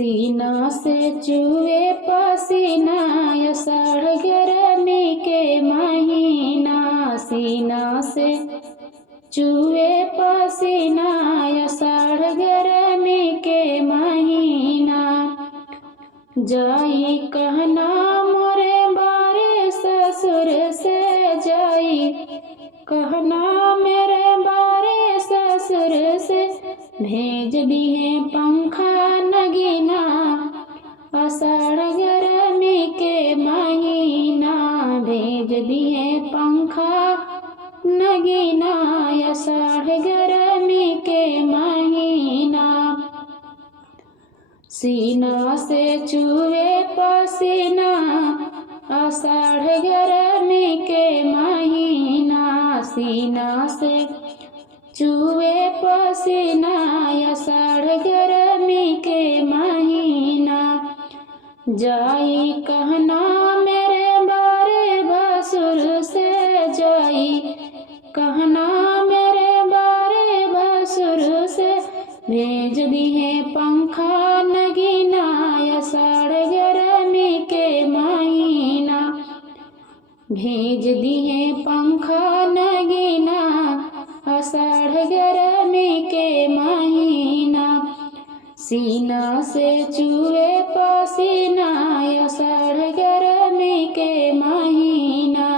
सीना से चुए पसीना आषाढ़ गर्मी के महीना। सीना से चुए पसीना आषाढ़ गर्मी के महीना। जाई कहना मोरे बारे ससुर से, जाई कहना मेरे बारे ससुर से। भेज दिए पंखा नगीना आषाढ़ गर्मी के महीना। भेज दिए पंखा नगीना आषाढ़ गर्मी के महीना। सीना से चुए पसीना आषाढ़ गर्मी के महीना। सीना से चुए पसीना आषाढ़ गर्मी के महीना। जाई कहना मेरे बारे भसुर से, जाई कहना मेरे बारे भसुर से। भेज दिए पंखा नगीना आषाढ़ गर्मी के महीना। भेज दिए पंखा नगीना आषाढ़ गर्मी के महीना। सीना से चुए पसीना आषाढ़ गर्मी के महीना।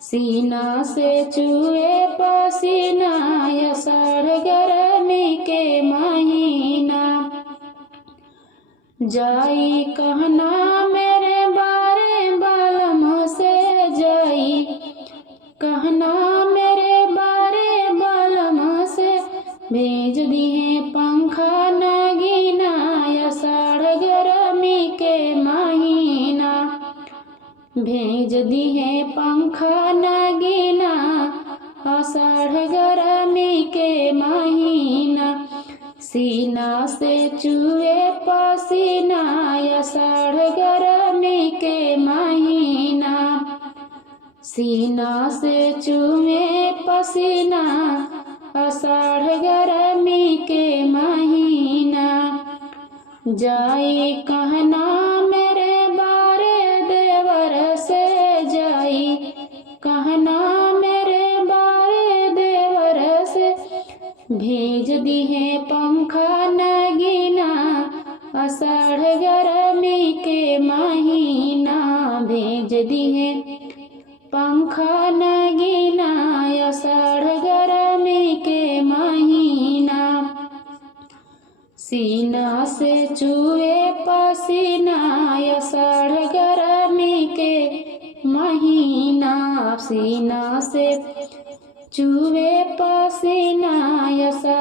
सीना से चुए पसीना आषाढ़ गर्मी के महीना। जाई कहना मेरे बारे बालम से, जाई कहना मेरे बारे बालम से। भेज दिए पंखा नगीना आषाढ़ गर्मी के महीना। भेज दिए पंखा नगीना आषाढ़ गर्मी के महीना। सीना से चुए पसीना आषाढ़ गर्मी के महीना। सीना से चुए पसीना आषाढ़ गर्मी के महीना। जाई कहना मेरे बारे देवर से, जाई कहना मेरे बारे देवर से। भेज दिए पंखा नगीना आषाढ़ गर्मी के महीना। भेज दिए पंखा नगीना आषाढ़ गर्मी के महीना। सीना से चुए पसीना आषाढ़ गर्मी के महीना। सीना से चुए पसीना आषाढ़